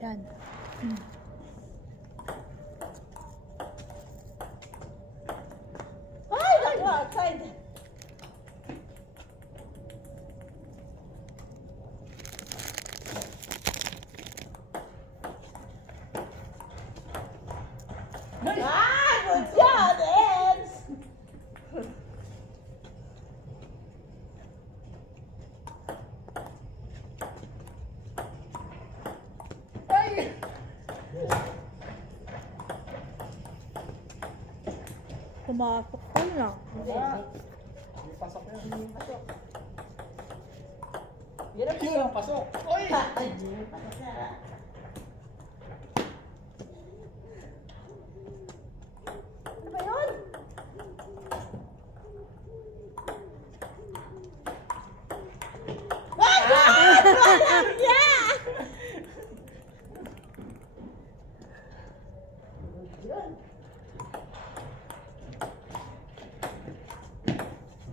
Yan. Ay, go outside. Good job, Eds. Ay! Pumasok ko na. Hindi. Hindi pasok yan. Hindi pasok. Yan ang Yun ang pasok. Oy! Hindi pasok na. Ano ba yun? Yeah! Yun.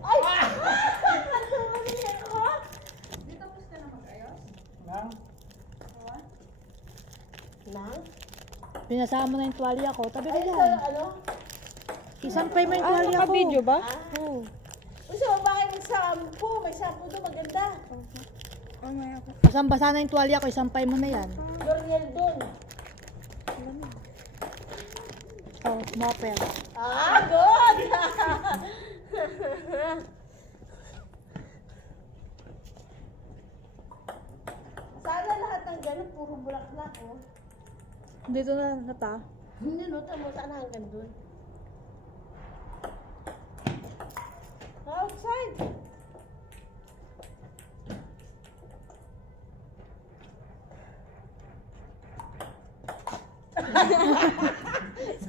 Ay! Nagtumali ako. Di tapos ka na mag-ayos? Nang? Oo. Nang? Pinasama mo na yung tuwalya ko. Tabi ka Ay, ito, dyan. ano? Isang pa yung tuwalya ko. Naka-video ba? Oo. Gusto mo bakit may shampoo? May shampoo doon maganda. Oh, may ako. Isang basa na yung tuwalya ko. Isang pa mo na yan. L'Oreal doon. Oh, mopel. Ah, good! Sana lahat ng ganun, puro bulaklak, oh. Dito na nata. Hindi, no, tamo, sana hanggang doon. Outside!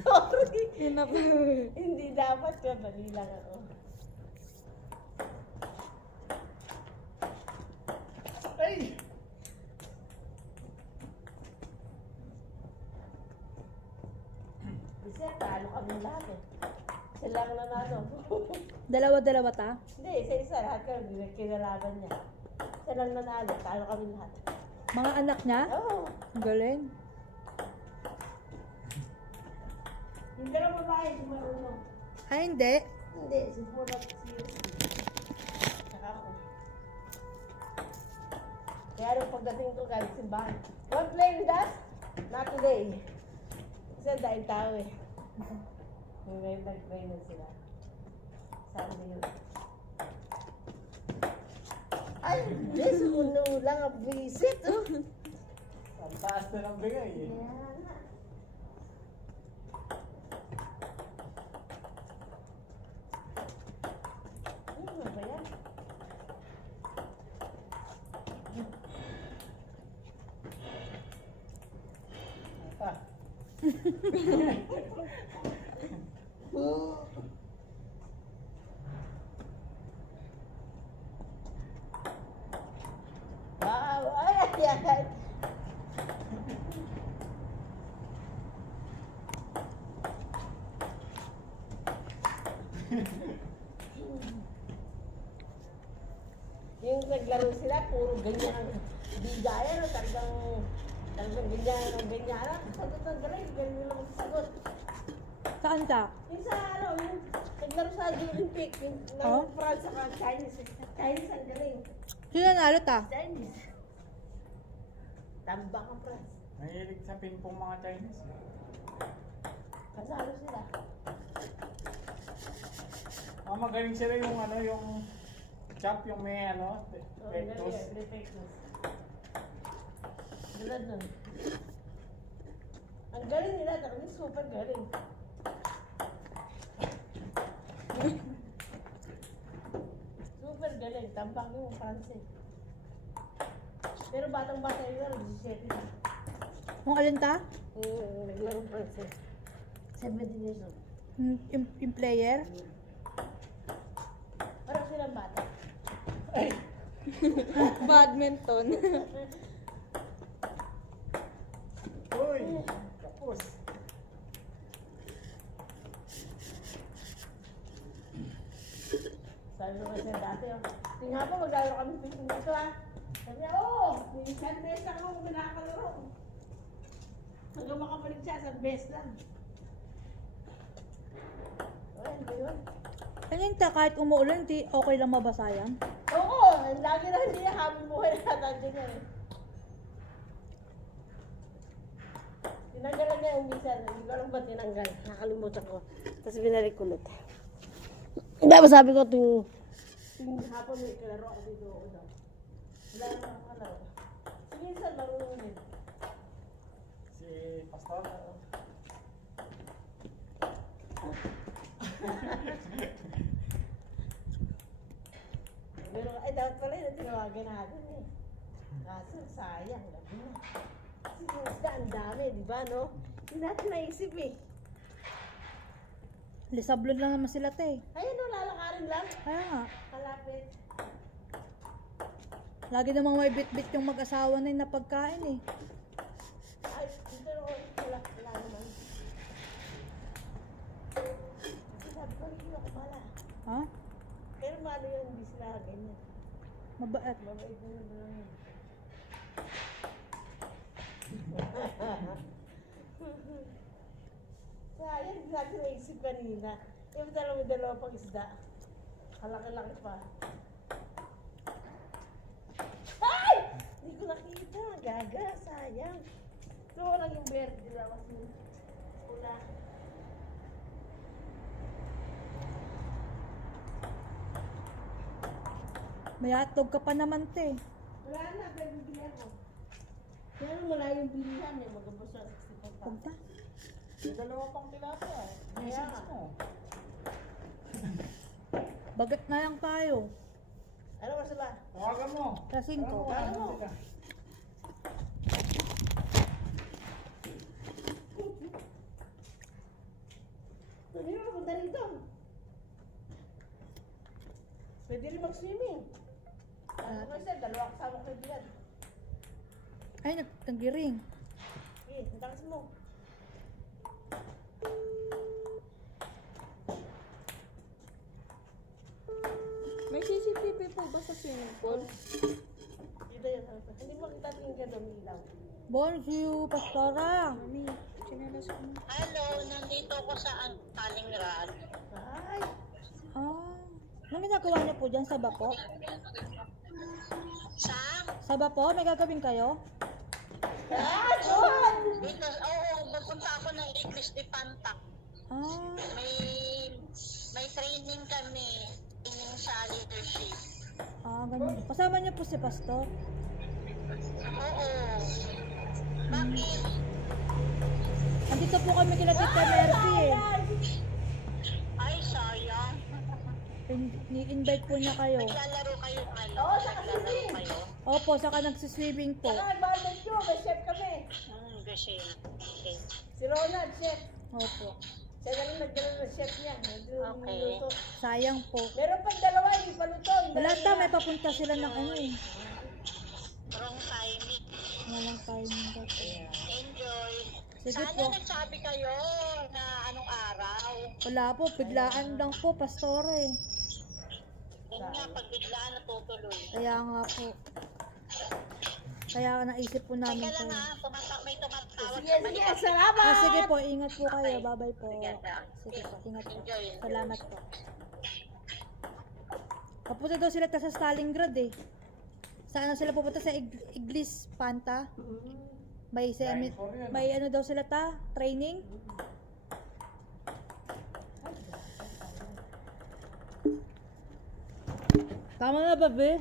Sorry! Hindi dapat ka, bali lang ako. Ay! Kasi talo kami lahat eh. Sila lang nanalo. Dalawa-dalawa ta. Hindi, isa-isa lahat kami, kinalaban niya. Sila lang nanalo, talo kami lahat. Mga anak niya. Oo. Ang galing. Yung dalawang babae, si Marunong. Ay, hindi. Hindi, si Pulat, si saka ako. Kaya nung pagdating ko, galing simbahan. Want play with us? Not today. Kasi dahil tao eh. Ngayon nag-play na sila. Sabi yun. Ay, yes, uno lang ang visit. Oh. Ang taas na ng bigay eh. Yan. Ano ba yan? Ah, Wow! Ay, ay, ay. Yung naglaro sila, puro ganyan ang bigayan, no? Talagang ganyan ang ganyan. Sagot ng galing, ganyan lang ang sagot. Saan ta? Yung sa ano, yung naglaro sa Olympic, yung Oh? France saka Chinese. Chinese ang galing. Sino nanalo ta? Chinese. Tambak ang France. mahilig sa pingpong mga Chinese. Kasalo sila. Magaling sila yung ano, yung chop, yung may ano, Oh, rectus. Defectus. Tulad nun. Ang galing nila, talagang super galing. Super galing, tambak yung Francis. Pero batang-bata yun, 17 na. Kung alin ta? Naglaro Francis. 17 years old. Yung player? Parang silang bata. Ay! Badminton. Uy! Tapos! Sabi ko kasi dati, tingnan po, maglaro kami fishing dito ah. Sabi niya, oo, minsan mesa ako kung nakalaro. Hanggang makabalik siya, sa best lang. Ayun ba yun? Alinta, kahit umuulan, di okay lang mabasa yan? Oo, lagi na hindi habang buhay na natin yan eh. Tinanggalan niya yung bisan. Hindi ko alam ba tinanggal. Nakalimutan ko. Tapos binalik ko ulit. Diba sabi ko yung hapon may kalaro ako dito ako daw. Wala naman ako kalaro. Sige, saan marunong din. Si Pastor. Pero ay dapat pala yun tinawagan natin eh. Kaso sayang. Gabi na. Kasi yung isda ang dami, di ba no? Hindi natin naisip eh. Lisablon lang naman sila, te. Ayun no, lalakarin lang. Kaya nga. Kalapit. Lagi namang may bit-bit yung mag-asawa na yung napagkain eh. Ay, dito wala naman. Kasi sabi ko, hindi ako pala. Ha? Pero malo yun, hindi sila ganyan. Mabait. Mabait na yun lang yun. Sayang, hindi natin naisip kanina. Yung dalawa pang isda. Kalaki-laki pa. Ay! Hindi ko nakita. Gaga, sayang. Ito lang yung verde lang kasi pula. May hotdog ka pa naman, te. Wala na, bibili ako. Pero wala yung bilihan eh. Magabos sa 65 Huwag na. May dalawa pang tilapia eh. Message mo. Bagat na lang tayo. Ano ba sila? Tawagan mo. Kasing ko. Tawagan Ano? mo sila. Hindi mo punta rito. Pwede rin mag-swimming. Ano ko sir, dalawa kasama ko diyan. Ay, nagtanggiring. Okay, takas mo. May CCTV po ba sa swimming pool? Dito yun. Hindi mo kita tingin ka doon ilaw. Bonjour, Pastora. Mami, chinelas ko na. Hello, nandito ako sa Stalingrad. Ay! Ah. Anong ginagawa niyo po dyan? Saba po? Sa? Saba po? May gagawin kayo? Ah, John! Dito, oo, pupunta ako ng English de Pantac. Ah. May training kami. Training sa leadership. Ah, ganyan. Kasama niyo po si Pastor? Oo. Bakit? Andito po kami kila Tita Mercy eh. Ay, sayang. Ni-invite po niya kayo. Naglalaro kayo, ano? Oo, sa Naglalaro kasini. kayo. Opo, saka nagsiswimming po. Saka barbecue, may chef kami. Kasi, okay. Si Ronald, chef. Opo. Siya na rin nagdala ng chef niya. Okay. Nagluto. Sayang po. Meron pang dalawa, hindi pa luto. Wala ta, may papunta sila ng ano eh. Wrong timing. Walang timing daw po. Enjoy. Sige Sana po. nagsabi kayo na anong araw. Wala po, biglaan lang po, Pastor eh. Yun nga, pag biglaan natutuloy. Kaya nga po. Kaya naisip po namin Teka lang kayo. ha, may tumatawag Sige, sige, salamat! Ah, sige po, ingat po kayo. Okay. Bye-bye po. Sige, Sige po, ingat po. Enjoy. Salamat po. Papunta daw sila sa Stalingrad eh. Saan sila pupunta? Sa Iglis Panta? May ano daw sila ta? Training? Tama na ba, be?